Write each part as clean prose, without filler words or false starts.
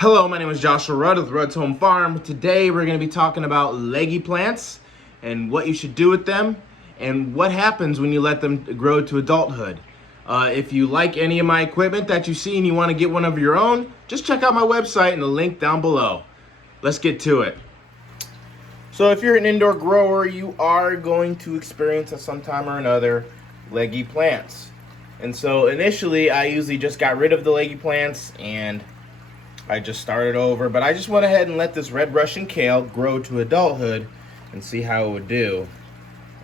Hello, my name is Joshua Rudd with Rudd's Home Farm. Today we're going to be talking about leggy plants and what you should do with them and what happens when you let them grow to adulthood. If you like any of my equipment that you see and you want to get one of your own, just check out my website and the link down below. Let's get to it. So if you're an indoor grower, you are going to experience at some time or another leggy plants. And so initially I usually just got rid of the leggy plants and I just started over, but I just went ahead and let this red Russian kale grow to adulthood and see how it would do.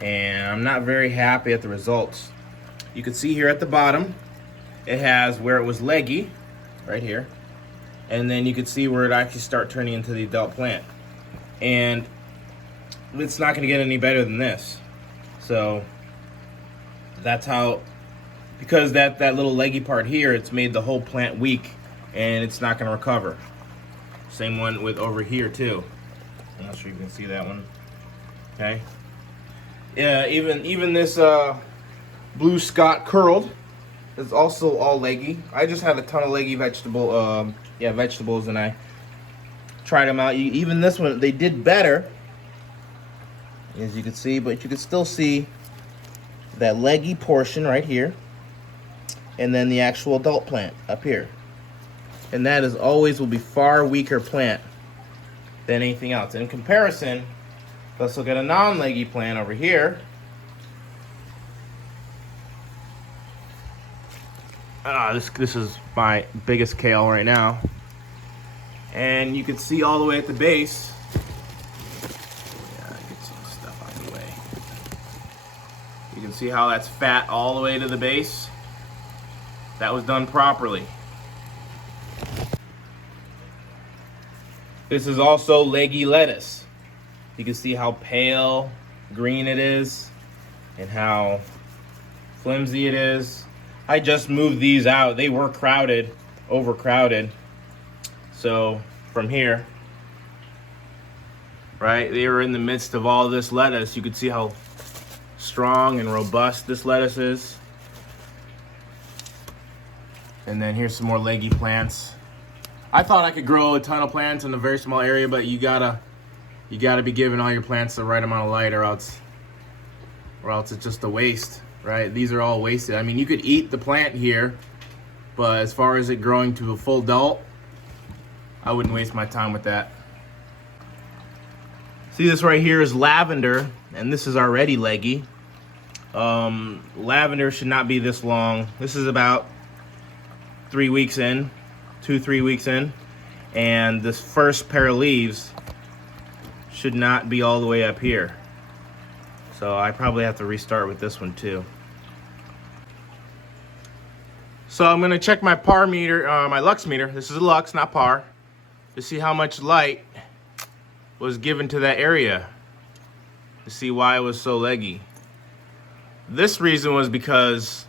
And I'm not very happy at the results. You can see here at the bottom, it has where it was leggy, right here. And then you can see where it actually start turning into the adult plant. And it's not gonna get any better than this. So that's how, because that little leggy part here, it's made the whole plant weak and it's not going to recover. Same one with over here too. I'm not sure you can see that one. Okay. Yeah, even this blue Scott curled is also all leggy. I just had a ton of leggy vegetables, and I tried them out. Even this one, they did better, as you can see, but you can still see that leggy portion right here, and then the actual adult plant up here. And that is always will be far weaker plant than anything else. In comparison, let's look at a non-leggy plant over here. This is my biggest kale right now. And you can see all the way at the base. Yeah, get some stuff out of the way. You can see how that's fat all the way to the base. That was done properly. This is also leggy lettuce. You can see how pale green it is and how flimsy it is. I just moved these out. They were crowded, overcrowded. So from here, right, they were in the midst of all this lettuce. You could see how strong and robust this lettuce is. And then here's some more leggy plants. I thought I could grow a ton of plants in a very small area, but you gotta be giving all your plants the right amount of light, or else it's just a waste, right? These are all wasted. I mean, you could eat the plant here, but as far as it growing to a full adult, I wouldn't waste my time with that. See, this right here is lavender, and this is already leggy. Lavender should not be this long. This is about 3 weeks in. 2-3 weeks in, and this first pair of leaves should not be all the way up here. So I probably have to restart with this one too. So I'm gonna check my par meter, my lux meter. This is a lux, not par, to see how much light was given to that area, to see why it was so leggy. This reason was because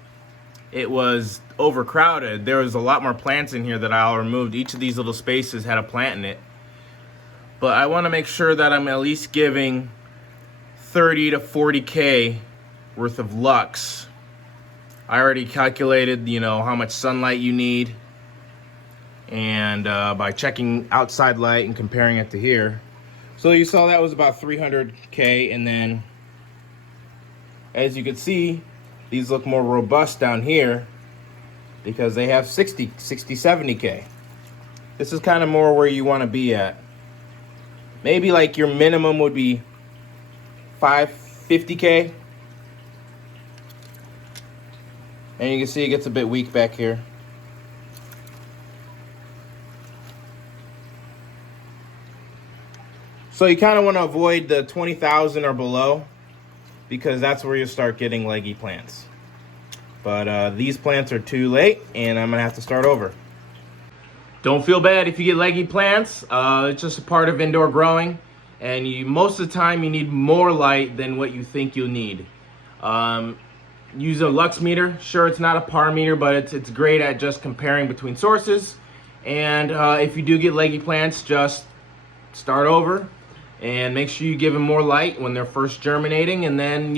it was overcrowded. There was a lot more plants in here that I all removed. Each of these little spaces had a plant in it. But I want to make sure that I'm at least giving 30 to 40K worth of lux. I already calculated, how much sunlight you need. And by checking outside light and comparing it to here. So you saw that was about 300K. And then, as you can see, these look more robust down here because they have 60, 70K. This is kind of more where you want to be at. Maybe like your minimum would be 50K. And you can see it gets a bit weak back here. So you kind of want to avoid the 20,000 or below, because that's where you start getting leggy plants. But these plants are too late, and I'm gonna have to start over. Don't feel bad if you get leggy plants. It's just a part of indoor growing, and most of the time you need more light than what you think you'll need. Use a lux meter. Sure, it's not a par meter, but it's great at just comparing between sources. And if you do get leggy plants, just start over. And make sure you give them more light when they're first germinating, and then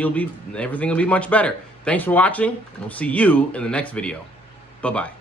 everything will be much better. Thanks for watching, and we'll see you in the next video. Bye-bye.